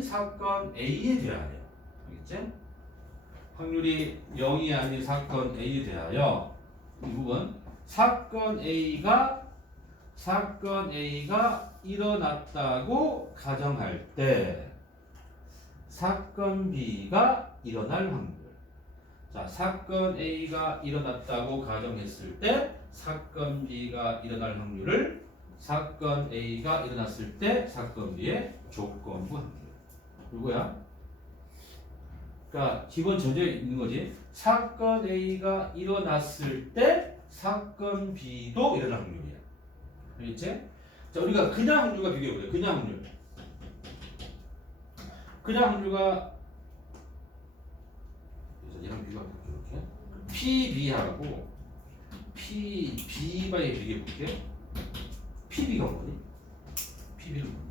사건 A에 대하여, 알겠지? 확률이 0이 아닌 사건 A에 대하여 이 부분 사건 A가 일어났다고 가정할 때 사건 B가 일어날 확률. 자, 사건 A가 일어났다고 가정했을 때 사건 B가 일어날 확률을 사건 A가 일어났을 때 사건 B의 조건부 확률. 누구야? 그러니까 기본 전제에 있는 거지. 사건 A가 일어났을 때 사건 B도 일어날 확률이야. 알겠지? 자, 우리가 그냥 확률과 비교해볼게요. 그냥 확률. 그냥 확률과 그래서 얘랑 비교하면 이렇게 PB하고 PB와의 비교해볼게. PB가 뭐니? PB는 뭐니?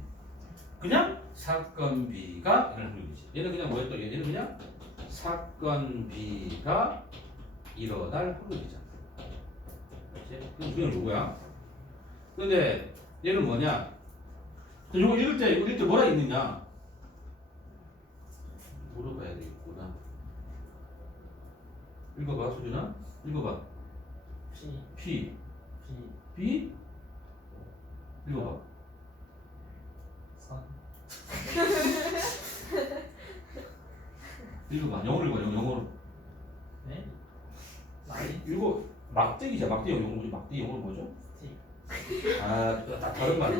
그냥 사건 B가 일어날 확률이지. 얘는 그냥 뭐였던? 얘는 그냥 사건 B가 일어날 확률이잖아. 그럼 그건 누구야? 근데 얘는 뭐냐? 이거 읽을 때 뭐라 읽느냐? 물어봐야 되겠구나. 읽어봐, 수준아. 읽어봐. P. B. 읽어봐. 3. 읽어봐. 영어로 읽어봐. 영어로. 네? 나이? 읽어. 막대기자. 막대기 영어로 뭐지? 막대기 영어로 뭐죠? 스틱. 아, 다른 말로.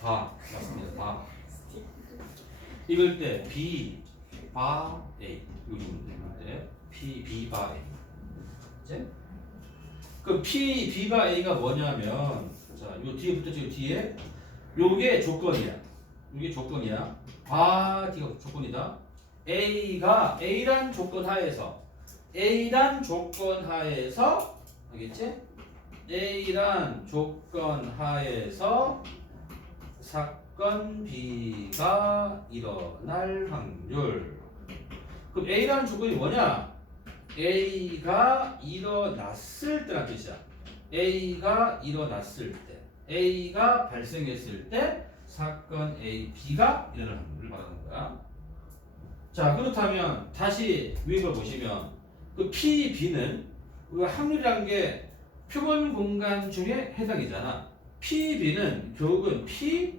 바. 맞습니다. 바. 읽을 때 B, 바, A. 이거 읽을 때 P, B, 바, A. 이제 그 P, B, 바, A가 뭐냐면 자, 요 뒤에 붙었죠. 뒤에 요게 조건이야. 이게 조건이야. 바, D가 조건이다. A란 조건 하에서 알겠지? A란 조건 하에서 사건 B가 일어날 확률. 그럼 A라는 조건이 뭐냐? A가 일어났을 때란 뜻이야. A가 일어났을 때, A가 발생했을 때 사건 A, B가 일어날 확률을 말하는 거야. 자, 그렇다면 다시 위에 걸 보시면 그 P, B는 우리가 확률이라는 게 표본 공간 중에 해당이잖아. P, B는 결국은 P,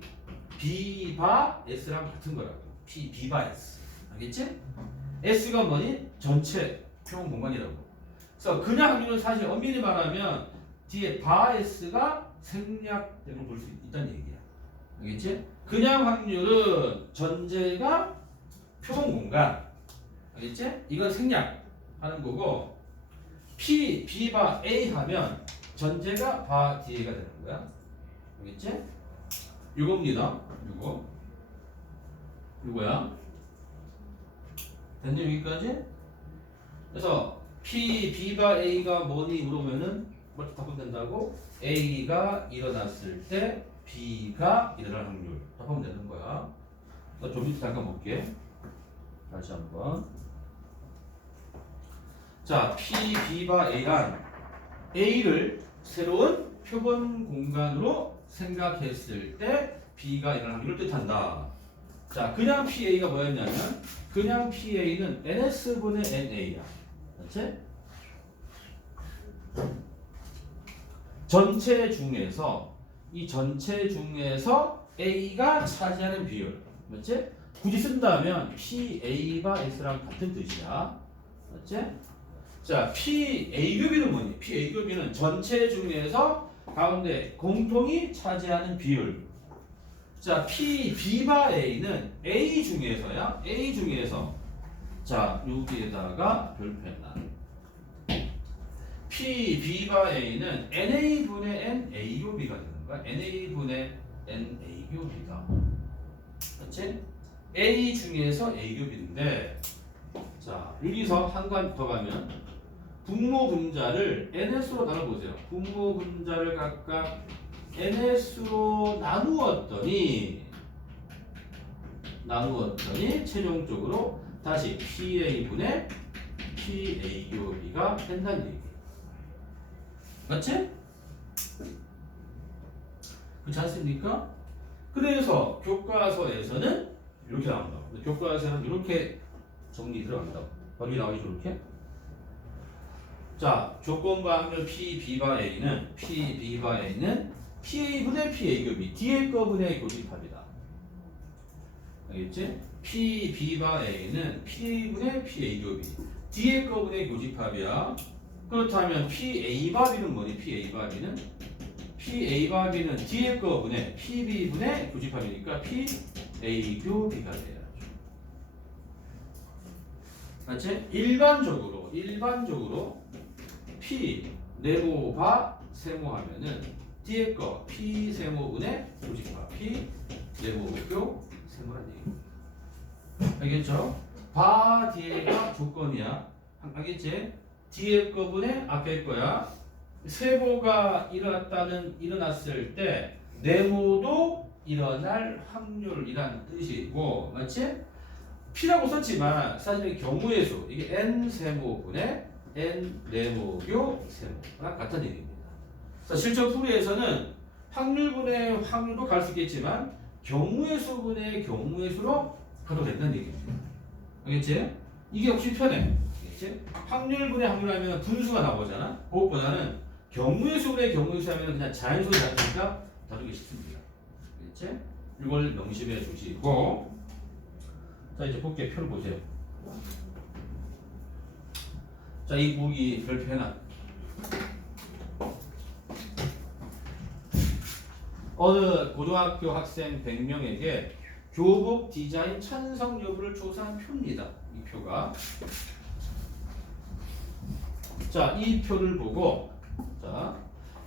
B 바 S랑 같은 거라고. P, B 바 S. 알겠지? S가 뭐니? 전체 표본 공간이라고. 그래서 그냥 확률은 사실 엄밀히 말하면 뒤에 바 S가 생략되는 걸 볼 수 있다는 얘기야. 알겠지? 그냥 확률은 전제가 표본 공간. 알겠지? 이건 생략하는 거고 P, B 바 A 하면 전제가 바 D가 되는 거야. 알겠지? 이겁니다. 이거야. 됐냐 여기까지? 그래서 P, B 바 A가 뭐니 물어보면은 뭐 답하면 된다고? A가 일어났을 때 B가 일어날 확률 답하면 되는 거야. 좀 이따 잠깐 볼게. 다시 한번. 자, P, B 바 A란 A를 새로운 표본 공간으로 생각했을 때 B가 일어날 확률을 뜻한다. 자, 그냥 PA가 뭐였냐면 그냥 PA는 NS분의 NA야. 그렇지? 전체 중에서 A가 차지하는 비율. 그렇지? 굳이 쓴다면 PA 바 S랑 같은 뜻이야. 그렇지? 자, PA교비는 뭐니? PA교비는 전체 중에서 가운데 공통이 차지하는 비율. 자, B 바 A는 A 중에서야. A 중에서. 자, 여기에다가 별표해놔. B 바 A는 NA분의 NA교비가 되는 거야. NA분의 NA교비다. 그렇지? A 중에서 A교비인데 자, 여기서 한 관 더 가면 분모 분자를 NS로 나눠보세요. 분모 분자를 각각 NS로 나누었더니 최종적으로 다시 PA분의 PA교비가 된다는 얘기. 맞지? 그렇지 않습니까? 그래서 교과서에서는 이렇게 나온다. 교과서는 이렇게 정리 들어간다고. 여기 나오죠 이렇게. 자, 조건과 확률 P, B바 A는 PA분의 PA 곱이 D의 거분의 교집합이다. 알겠지? P, B바 A는 PA분의 PA 곱이 D의 거분의 교집합이야. 그렇다면 PA바비는 뭐니? PA바비는 D의 거분의 PB분의 교집합이니까 PA 교비가 돼야죠. 맞지? 일반적으로 P 네모바 세모하면은 D의 거 P 세모분의 교집합 P 네모교 세모란 얘기입니다. 알겠죠? 바 뒤에가 조건이야. 알겠지? 뒤에 거분의 앞에 거야. 세모가 일어났을 때 네모도 일어날 확률이란 뜻이고, 맞지? P라고 썼지만 사실은 경우의 수 이게 n 세모분의 n 네모교 세모가 같은 얘기입니다. 자, 실전 풀이에서는 확률분의 확률도 갈 수 있겠지만 경우의 수분의 경우의 수로 가도 된다는 얘기입니다. 알겠지? 이게 혹시 편해. 알겠지? 확률분의 확률하면 분수가 나오잖아. 그것보다는 경우의 수분의 경우의 수 하면 그냥 자연수로 다르니까 다루기 쉽습니다. 알겠지? 이걸 명심해 주시고, 자 이제 볼게. 표를 보세요. 자, 이 보기 별표 해놔. 어느 고등학교 학생 100명에게 교복 디자인 찬성 여부를 조사한 표입니다. 이 표가. 자, 이 표를 보고, 자,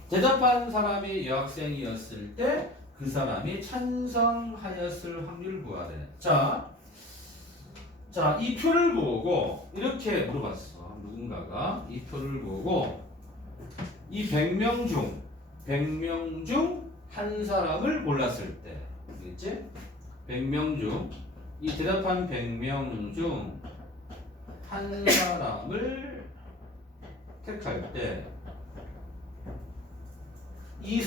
대답한 사람이 여학생이었을 때 그 사람이 찬성하였을 확률을 구하래. 자, 이 표를 보고 이렇게 물어봤어. 누군가가 이 표를 보고 이 100명 중 한 사람을 골랐을 때, 알겠지? 100명 중, 이 대답한 100명 중 한 사람을 택할 때 이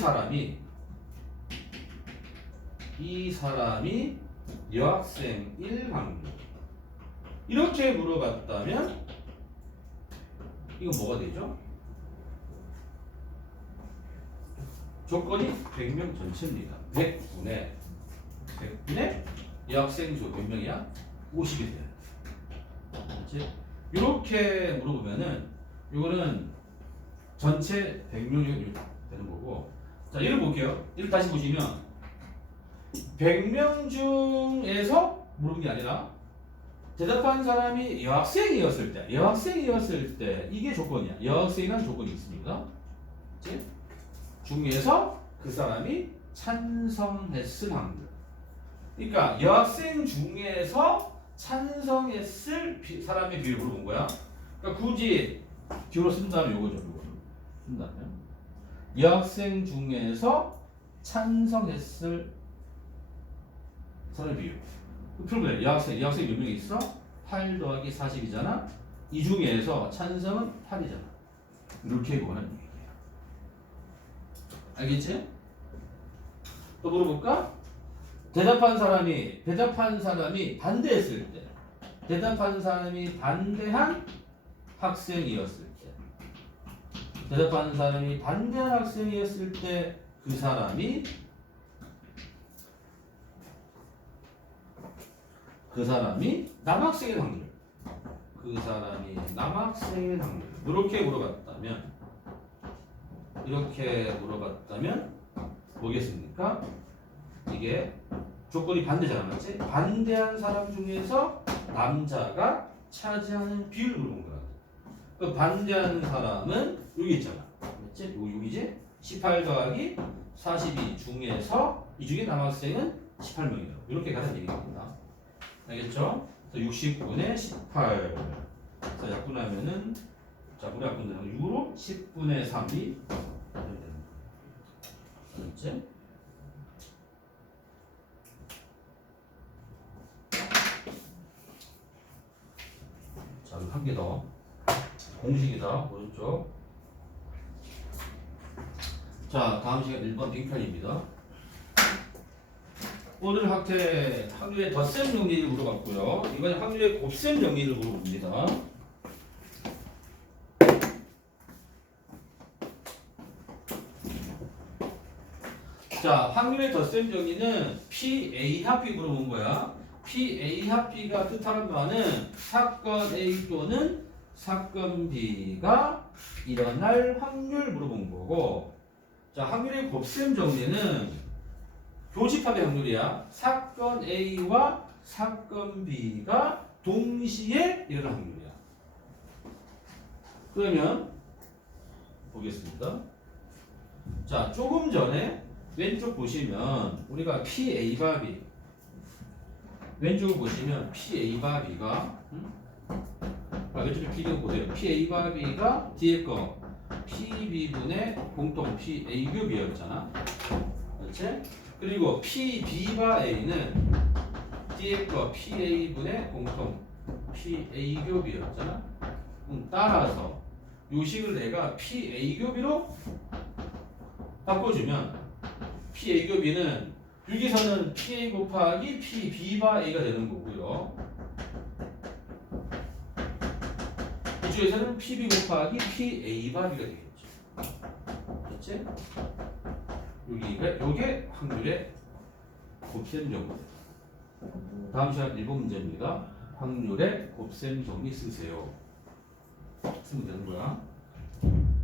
사람이 여학생일 확률. 이렇게 물어봤다면 이건 뭐가 되죠? 조건이 100명 전체입니다. 100분의 여학생 수 몇 명이야? 50이 돼요. 그렇지? 이렇게 물어보면은 이거는 전체 100명 중에 되는 거고. 자, 이를 볼게요. 이를 다시 보시면 100명 중에서 물어본 게 아니라 대답한 사람이 여학생이었을 때 이게 조건이야. 여학생이라는 조건이 있습니다. 그치? 중에서 그 사람이 찬성했을 확률. 그러니까 여학생 중에서 찬성했을 사람의 비율을 물어본 거야. 그러니까 굳이 기호로 쓴다면 요거죠. 요거를 쓴다면 여학생 중에서 찬성했을 사람의 비율. 풀면 여학생 몇 명이 있어? 8 더하기 40이잖아. 이 중에서 찬성은 8이잖아. 이렇게 보는 얘기야. 알겠지? 또 물어볼까? 대답한 사람이 반대했을 때, 대답한 사람이 반대한 학생이었을 때, 대답한 사람이 반대한 학생이었을 때 그 사람이 남학생의 확률. 그 사람이 남학생의 확률. 이렇게 물어봤다면 뭐겠습니까? 이게 조건이 반대잖아, 맞지? 반대한 사람 중에서 남자가 차지하는 비율을 물어본 거야. 그 반대하는 사람은 여기 있잖아, 맞지? 여기지? 18 더하기 42 중에서 이 중에 남학생은 18명이다. 이렇게 가는 얘기입니다. 알겠죠? 60분의 18. 자, 약분하면은, 자, 우리 약분되는 6으로 10분의 3이 됩니다. 알겠지? 자, 한 개 더. 공식이다. 오른쪽. 자, 다음 시간 1번 빙편입니다. 오늘 학회 확률의 덧셈 정리를 물어봤고요. 이번에 확률의 곱셈 정리를 물어봅니다. 자, 확률의 덧셈 정리는 PA 합비 물어본 거야. PA 합비가 뜻하는 바는 사건 A 또는 사건 B가 일어날 확률 물어본 거고, 자, 확률의 곱셈 정리는 교집합의 확률이야. 사건 A와 사건 B가 동시에 일어날 확률이야. 그러면 보겠습니다. 자, 조금 전에 왼쪽 보시면 우리가 PA 바비 왼쪽을 보시면 PA 바비가 왼쪽에 비교 보세요. PA 바비가 뒤에 거 PB분의 공통 PA 겹이었잖아. 그렇지? 그리고 PB 바 A는 뒤에 거 PA분의 공통 PA 겹이었잖아. 따라서 요식을 내가 PA 겹이로 바꿔주면 PA 겹이는 여기서는 PA 곱하기 PB 바 A가 되는 거고요. 이쪽에서는 PB 곱하기 PA 바 B가 되겠죠. 그렇지? 요게 확률의 곱셈 정리. 다음 시간 1번 문제입니다. 확률의 곱셈 정리 쓰세요. 쓰면 되는 거야.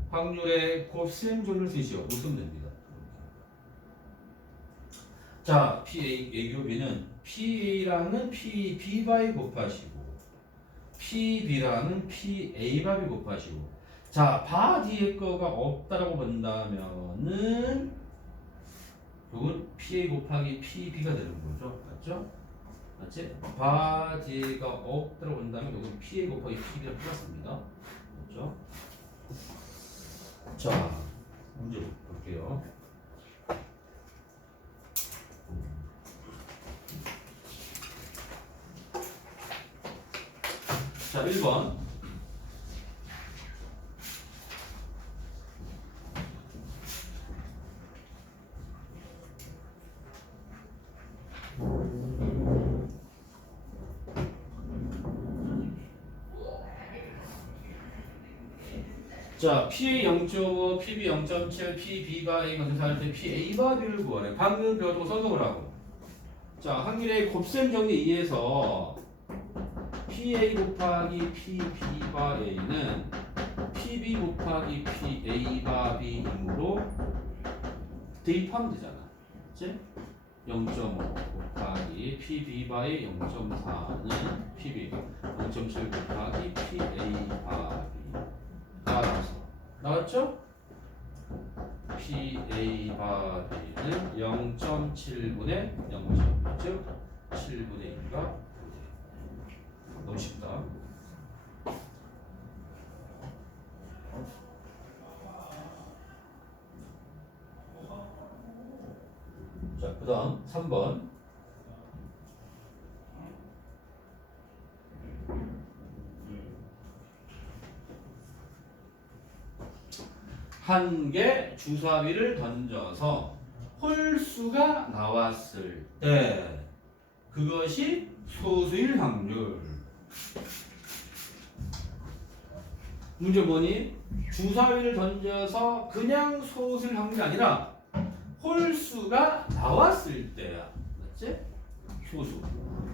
확률의 곱셈 정리를 쓰시오. 웃으면 됩니다. 자, PA, A교비는 PA랑은 PB바이 곱하시고 PB랑은 PA바이 곱하시고, 자, 바 뒤에 거가 없다라고 본다면은 이건 PA 곱하기 PB가 되는 거죠. 맞죠? 맞지? 바 뒤에가 없다라고 본다면 이건 PA 곱하기 PB가 똑같습니다. 맞죠? 자, 문제 볼게요. 자, 1번. 자, PA 0.5, PB 0.7, PB가 A 검사할 때 PA가 B를 구하래. 방금 배웠던 거 써놓으라고. 자, 확률의 곱셈 정리 2에서 PA 곱하기 PB 바 A는 PB 곱하기 PA 바 B이므로 대입하면 되잖아. 그치? 0.5 곱하기 PB 바의 0.4는 PB 0.7 곱하기 PA 바 B 따라서 나왔죠? PA 바 B는 0.7분의 0.2 즉 7분의 1가 너무 쉽다. 자, 그 다음 3번. 한 개 주사위를 던져서 홀수가 나왔을 때 그것이 소수일 확률. 문제 뭐니? 주사위를 던져서 그냥 소수일 확률이 아니라 홀수가 나왔을 때야. 맞지? 소수.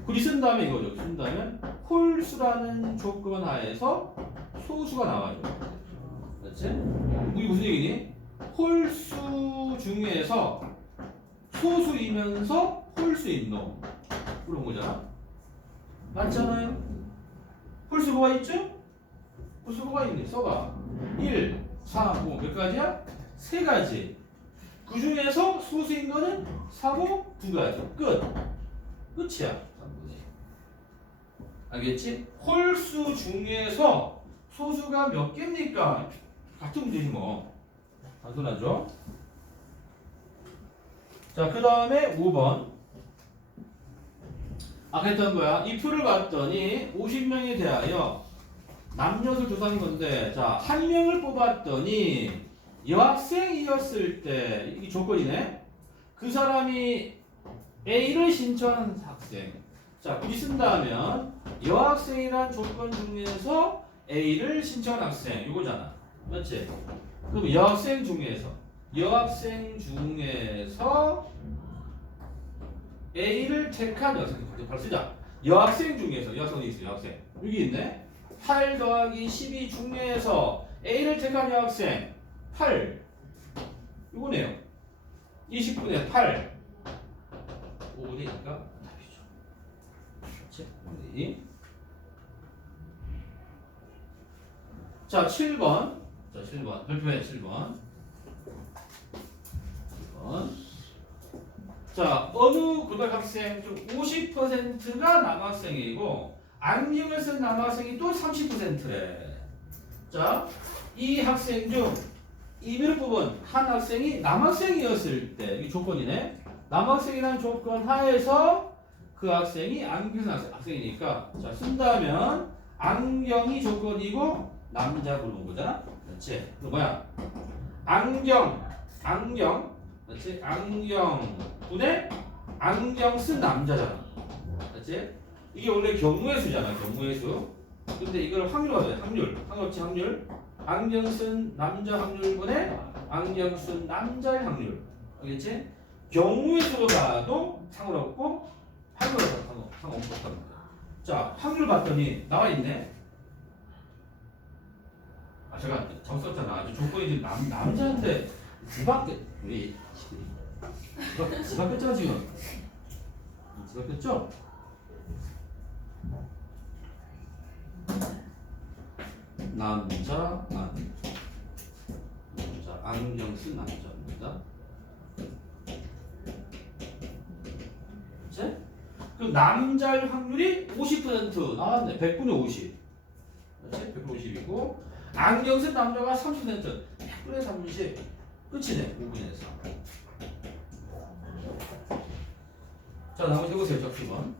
글이 쓴 다음에 이거죠. 쓴 다음에 홀수라는 조건 하에서 소수가 나와요. 맞지? 이게 무슨 얘기니? 홀수 중에서 소수이면서 홀수인 놈. 그런 거잖아. 맞잖아요? 홀수 뭐가 있죠? 홀수 뭐가 있니? 써봐. 1, 4, 5 몇 가지야? 3가지. 그 중에서 소수인 거는 4, 5, 2가지. 끝. 끝이야. 알겠지? 홀수 중에서 소수가 몇 개입니까? 같은 문제지 뭐. 단순하죠? 자, 그 다음에 5번. 아까 했던 거야. 이 표를 봤더니 50명에 대하여 남녀를 조사한 건데, 자, 한 명을 뽑았더니 여학생이었을 때, 이게 조건이네? 그 사람이 A를 신청한 학생. 자, 굳이 쓴다면 여학생이란 조건 중에서 A를 신청한 학생 이거잖아. 맞지? 그럼 여학생 중에서 A를 택한 여학생 바로 쓰자. 여학생 중에서 여학생이 있어. 여학생 여기 있네. 8 더하기 12 중에서 A를 택한 여학생 8 이거네요. 20분의 8 5분의니까 답이죠. 그렇지? 5분의 2. 자, 7번. 자, 7번. 별표에 7번. 7번. 자, 어느 고등학교 학생 중 50%가 남학생이고 안경을 쓴 남학생이 또 30%래. 자, 이 학생 중 이별 부분 한 학생이 남학생이었을 때 이게 조건이네. 남학생이라는 조건 하에서 그 학생이 안경 쓴 학생이니까 자, 쓴다면 안경이 조건이고 남자 부르는 거잖아. 그렇지? 그 뭐야? 안경, 그렇지? 안경 분의 안경 쓴 남자잖아. 그렇지? 이게 원래 경우의 수잖아. 경우의 수. 근데 이걸 확률로 하자. 확률. 상관없지 확률. 안경 쓴 남자 확률분의 안경 쓴 남자의 확률. 알겠지? 경우의 수로 봐도 상관없고 확률로 봐도 상관없다는 거야. 자, 확률 봤더니 나와 있네. 아, 제가 잘못 썼잖아. 조건이 지금 남자인데 지방계 우리 지방했잖아 지금. 지방했죠? 남자 안경 쓴 남자입니다. 그치? 그럼 남자의 확률이 50% 나왔네. 100분의 50. 그렇지? 100분의 50이고 안경 쓴 남자가 30%. 100분의 30. 끝이네. 5분의 4. 자, 나머지 해보세요. 적시번.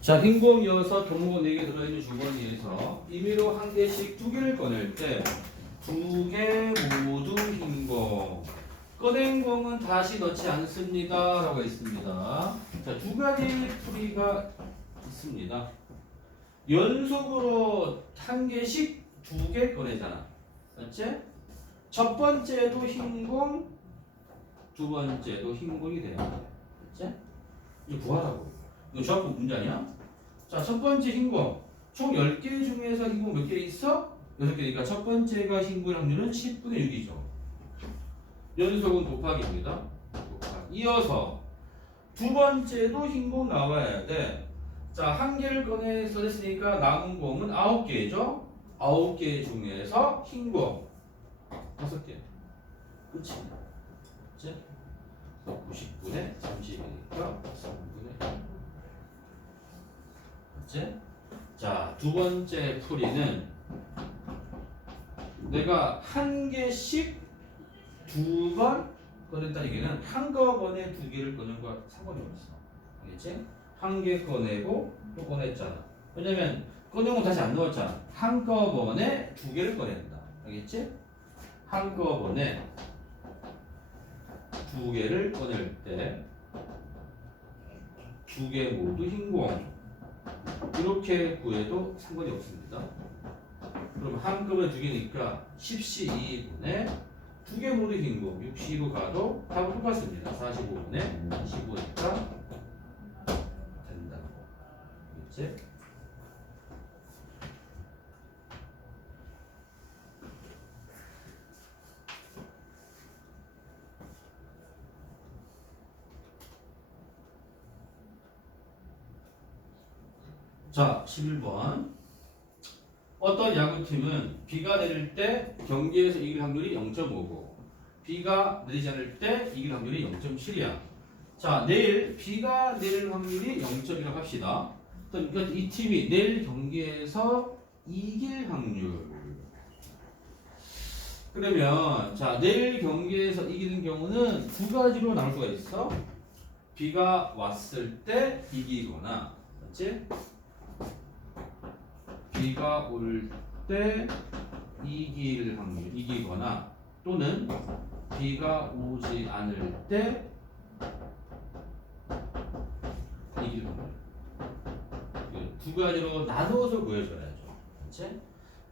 자, 흰공 이어서 교무공 4개 들어있는 주머니에서 임의로 한 개씩 2개를 꺼낼 때 2개 모두 흰공. 꺼낸 공은 다시 넣지 않습니다. 라고 있습니다. 자, 2가지 풀이가 있습니다. 연속으로 한 개씩 2개 꺼내잖아. 맞지? 첫 번째도 흰공, 두 번째도 흰공이 돼요. 맞지? 이거 구하라고. 이거 저학부 문제 아니야? 자, 첫 번째 흰공. 총 10개 중에서 흰공 몇 개 있어? 6개니까 첫 번째가 흰공 확률은 10분의 6이죠. 연속은 곱하기입니다. 곱하기. 이어서 두 번째도 흰공 나와야 돼. 자, 한 개를 꺼내서 했으니까 남은 공은 9개죠? 9개 중에서 흰공 5개. 그치? 그치? 90분의 30이니까 3분의 1. 그치? 자, 두 번째 풀이는 내가 한 개씩 2번 꺼냈다는 얘기는 한꺼번에 2개를 꺼낸 거와 상관이 없어. 알겠지? 한 개 꺼내고 또 꺼냈잖아. 왜냐면 꺼낸 건 다시 안 넣었잖아. 한꺼번에 2개를 꺼낸다. 알겠지? 한꺼번에 2개를 꺼낼 때 2개 모두 흰공 이렇게 구해도 상관이 없습니다. 그럼 한꺼번에 2개니까 10시 2분에 2개 모두 흰공 60로 가도 답은 똑같습니다. 45분에 15니까 된다. 그렇지? 자, 11번. 어떤 야구팀은 비가 내릴 때 경기에서 이길 확률이 0.5고 비가 내리지 않을 때 이길 확률이 0.7이야. 자, 내일 비가 내릴 확률이 0.1이라고 합시다. 그러니까 이 팀이 내일 경기에서 이길 확률. 그러면 자, 내일 경기에서 이기는 경우는 두 가지로 나눌 수가 있어. B가 왔을 때 이기거나, 맞지? B가 올 때 이길 확률, 이기거나 또는 B가 오지 않을 때 이길 확률. 두 가지로 나눠서 구해줘야죠. 그렇지?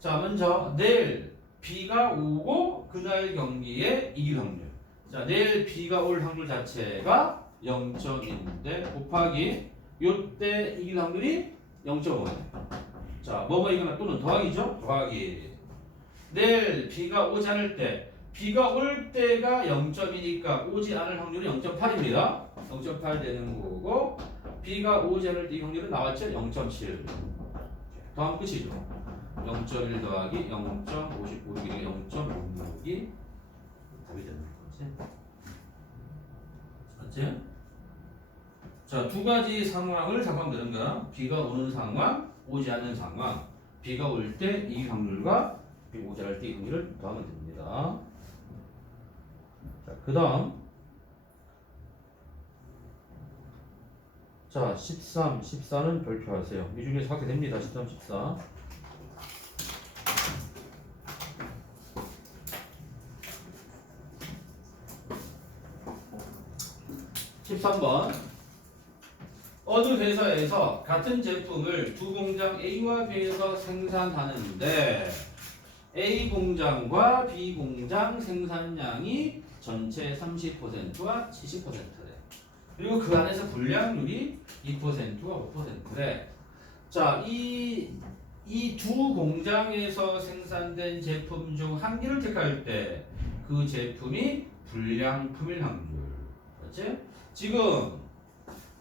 자, 먼저 내일 B가 오고 그날 경기에 이길 확률. 자, 내일 B가 올 확률 자체가 0.1인데 곱하기 요때 이길 확률이 0.5네. 자, 뭐뭐이거나 또는 더하기죠? 더하기. 내일 B가 오지 않을 때 B가 올 때가 0.2니까 오지 않을 확률이 0.8입니다. 0.8 되는 거고 B가 오지 않을 때 이 확률은 나왔죠? 0.7. 더하면 끝이죠. 0.1 더하기 0.55이 0.56이 답이 되는 거지. 맞지? 자, 두 가지 상황을 상황 되는 거야. B가 오는 상황, 오지 않는 상황. B가 올 때 이 확률과 B 오지 않을 때 이 확률을 더하면 됩니다. 자, 그 다음. 자, 13, 14는 별표하세요. 이 중에서 하게 됩니다. 13, 14. 13번. 어느 회사에서 같은 제품을 두 공장 A와 B에서 생산하는데 A 공장과 B 공장 생산량이 전체 30%와 70%래. 그리고 그 안에서 불량률이 2%와 5%래. 자, 이 두 공장에서 생산된 제품 중 한 개를 택할 때 그 제품이 불량품일 확률. 그렇지? 지금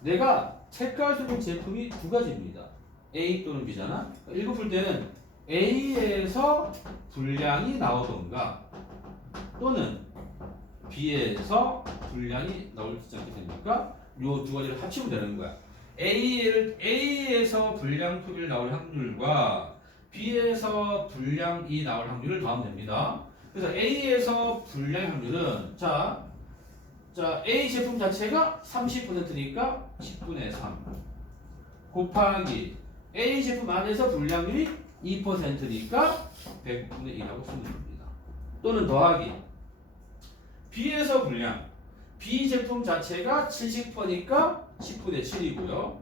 내가 택할 수 있는 제품이 두 가지입니다. A 또는 B잖아. 읽어볼 때는 A에서 불량이 나오던가 또는 B에서 불량이 나올 수 있지 않겠습니까? 요 두 가지를 합치면 되는 거야. A에서 불량품이 나올 확률과 B에서 불량이 나올 확률을 더하면 됩니다. 그래서 A에서 불량의 확률은 자 A 제품 자체가 30%니까 10분의 3 곱하기 A 제품 안에서 불량률이 2%니까 100분의 1이라고 쓰면 됩니다. 또는 더하기 B에서 불량 B 제품 자체가 70%니까 10분의 7이고요.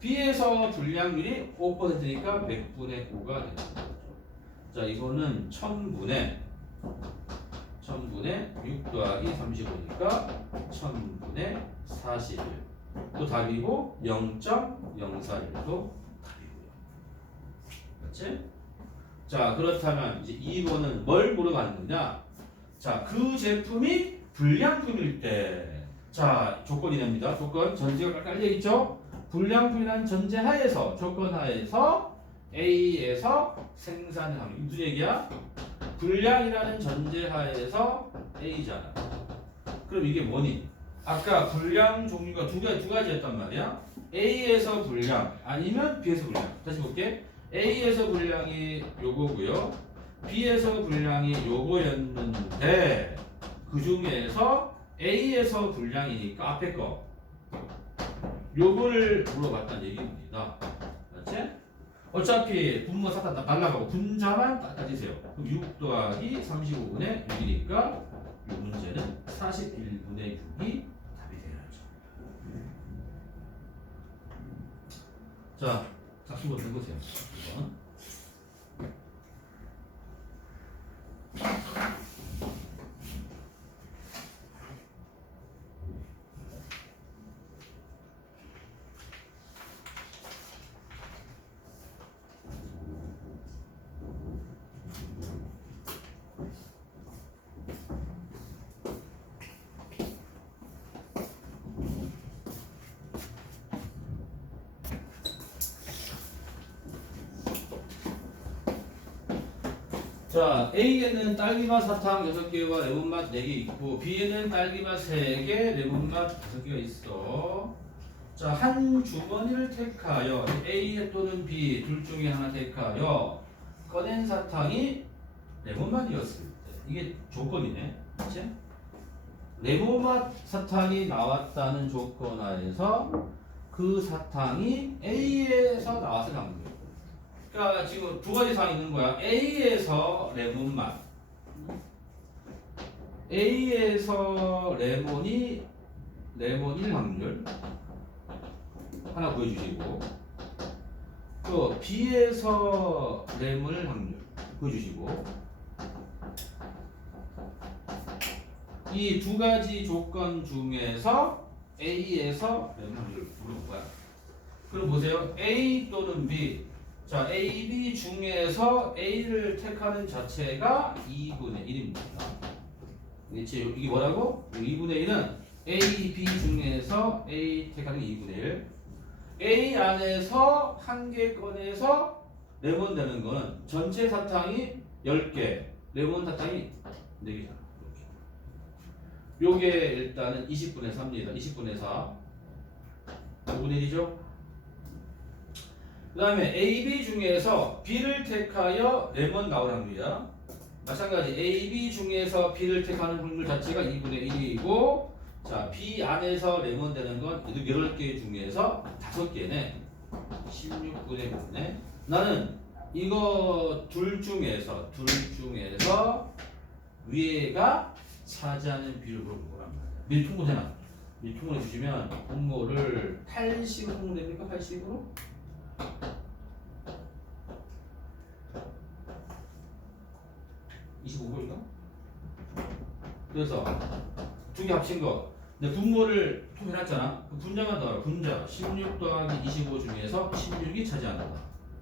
B에서 불량률이 5%니까 100분의 5가 되는 거죠. 자, 이거는 1000분의 6 더하기 35니까 1000분의 41. 또 답이고 0.041도 답이고요. 그렇지? 자, 그렇다면 이제 2번은 뭘 물어봤느냐? 자, 그 제품이 불량품일 때, 자, 조건이 됩니다. 조건 전제가 깔려 있죠? 불량품이라는 전제 하에서 조건 하에서 A에서 생산을 하면 무슨 얘기야? 불량이라는 전제 하에서 A잖아. 그럼 이게 뭐니? 아까 불량 종류가 두 가지였단 말이야. A에서 불량 아니면 B에서 불량. 다시 볼게. A에서 불량이 요거고요. B에서 불량이 요거였는데 그 중에서 A에서 불량이니까 앞에 거 요거를 물어봤다는 얘기입니다. 맞지? 어차피 분모 사타 다 날라가고 분자만 따지세요. 그럼 6 더하기 35분의 6이니까 이 문제는 41분의 6이 답이 되어야죠. 자, 작수본 해보세요. 2번. 자, A에는 딸기맛 사탕 6개와 레몬맛 4개 있고 B에는 딸기맛 3개, 레몬맛 5개가 있어. 자, 한 주머니를 택하여 A 또는 B 둘 중에 하나 택하여 꺼낸 사탕이 레몬맛이었을 때 이게 조건이네. 그치? 레몬맛 사탕이 나왔다는 조건 하에서 그 사탕이 A에서 나왔을 확률. 그러니까 지금 두 가지 사항이 있는 거야. A에서 레몬맛, A에서 레몬일 확률 하나 구해주시고, 또 B에서 레몬일 확률 구해주시고, 이 두 가지 조건 중에서 A에서 레몬 확률을 물어본 거야. 그럼 보세요. A 또는 B. 자, A, B 중에서 A를 택하는 자체가 2분의 1입니다. 이게 뭐라고? 2분의 1은 A, B 중에서 A 택하는 2분의 1. A 안에서 한 개 꺼내서 레몬 되는 거는 전체 사탕이 10개, 레몬 사탕이 4개잖아. 요게 일단은 20분의 4입니다. 20분의 4. 5분의 1이죠? 그 다음에 A, B 중에서 B를 택하여 레몬 나올 확률이야. 마찬가지 A, B 중에서 B를 택하는 확률 자체가 2분의 1이고, 자, B 안에서 레몬 되는 건 8개 중에서 5개네. 16분의 5네. 나는 이거 둘 중에서 위에가 차지하는 비율을 물어볼 거란 말이야. 밀통분해나. 밀통분해 주시면 분모를 80으로 통분됩니까? 80으로? 25분인가? 그래서 두 개 합친 거. 근데 분모를 통해놨잖아. 그 분자만 더하라. 분자 16 더하기 25 중에서 16이 차지한다.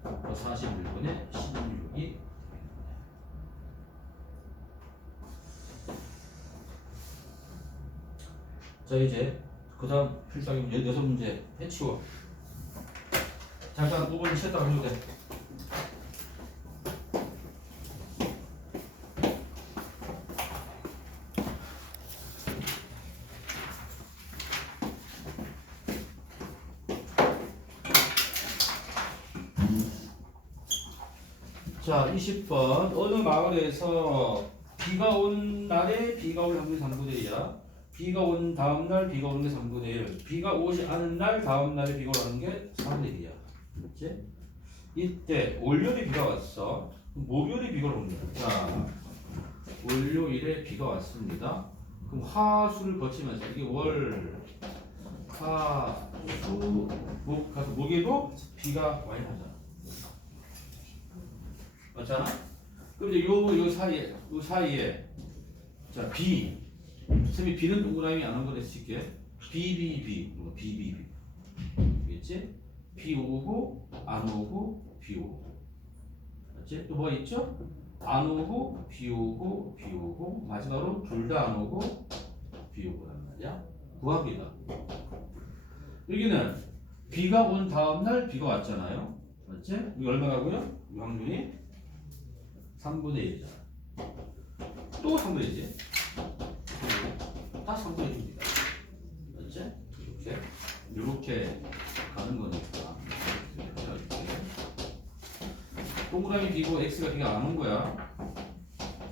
41분의 16이. 자, 이제 그 다음 필사기 문제 6문제 해치워. 잠깐 5분 쉬었다가 해도 돼. 자, 20번. 어느 마을에서 비가 온 날에 비가 올 확률이 3분의 1이야. 비가 온 다음 날 비가 오는 게 3분의 1. 비가 오지 않은 날 다음 날에 비가 오는 게 3분의 1이야. 그렇지? 이때 월요일에 비가 왔어. 목요일에 비가 옵니다. 자, 월요일에 비가 왔습니다. 그럼 화수를 거치면서 이게 월, 화, 수, 목 가서 목에도 비가 와야 하잖아. 맞잖아? 그럼 이제 요 사이에 자, B. 선생님이 B는 동그라미 안 한 거 낼게. B. 알겠지? B 오고, 안 오고, B 오고. 맞지? 또 뭐 있죠? 안 오고, B 오고, 마지막으로 둘 다 안 오고, B 오고란 말이야. 구합니다. 여기는 B가 온 다음날 B가 왔잖아요. 맞지? 이게 얼마라고요? 이 확률이 3분의 1이잖아. 또 3분의 1이지? 다 3분의 1입니다. 맞지? 이렇게 가는 거니까. 동그라미 B고 X가 B가 안 온 거야.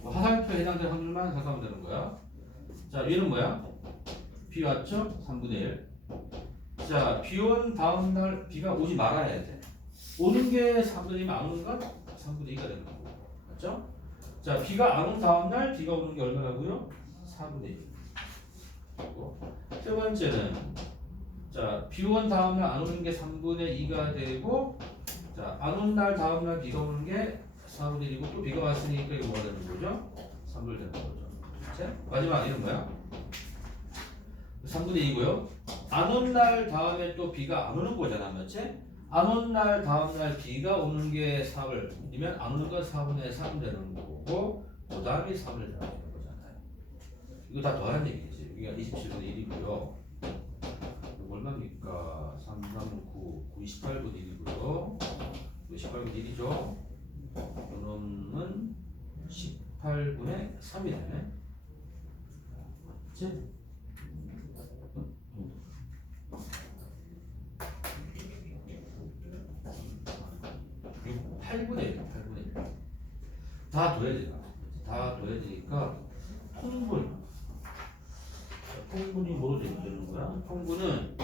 화살표 해당되는 확률만 생각하면 되는 거야. 자, 얘는 뭐야? B 왔죠? 3분의 1. 자, B 온 다음 날 B가 오지 말아야 돼. 오는 게 3분의 1이면 안 오는 건 3분의 2가 되는 거고. 맞죠? 자, B가 안 온 다음 날 B가 오는 게 얼마라고요? 4분의 1. 세 번째는 자, B 온 다음 날 안 오는 게 3분의 2가 되고, 자, 안 온 날 다음 날 B가 오는 게 4분의 1이고, 또 B가 왔으니까 이거 뭐가 되는 거죠? 3분의 1 되는 거죠. 그치? 마지막 이런 거야? 3분의 2고요. 안 온 날 다음에 또 B가 안 오는 거잖아. 맞지? 안 온 날 다음 날 B가 오는 게 4을, 안 오는 건 4분의 3 되는 거고, 그 다음에 3을 되는 거잖아요. 이거 다 더하는 얘기지. 여기가 27분의 1이고요. 이거 얼마입니까? 3, 3, 9, 28분의 1이고요. 18분의 1이죠. 이놈은 18분의 3이 되네. 그치? 8분의 1, 8분의 1. 다 둬야 되니까. 통분. 통분이 뭐로 되는 거야? 통분은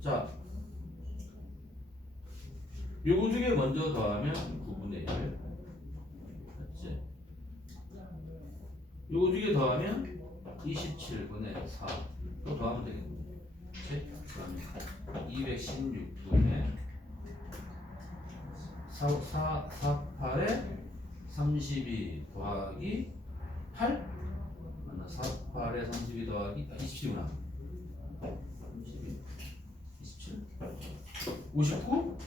자 요거 두 개 먼저 더하면 9분의 1 맞지? 요거 두 개 더하면 27분의 4 또 더하면 되겠네 그치? 그러면 216분의 48에 32 더하기 8 맞나? 48에 32 더하기 27구나 32 27 59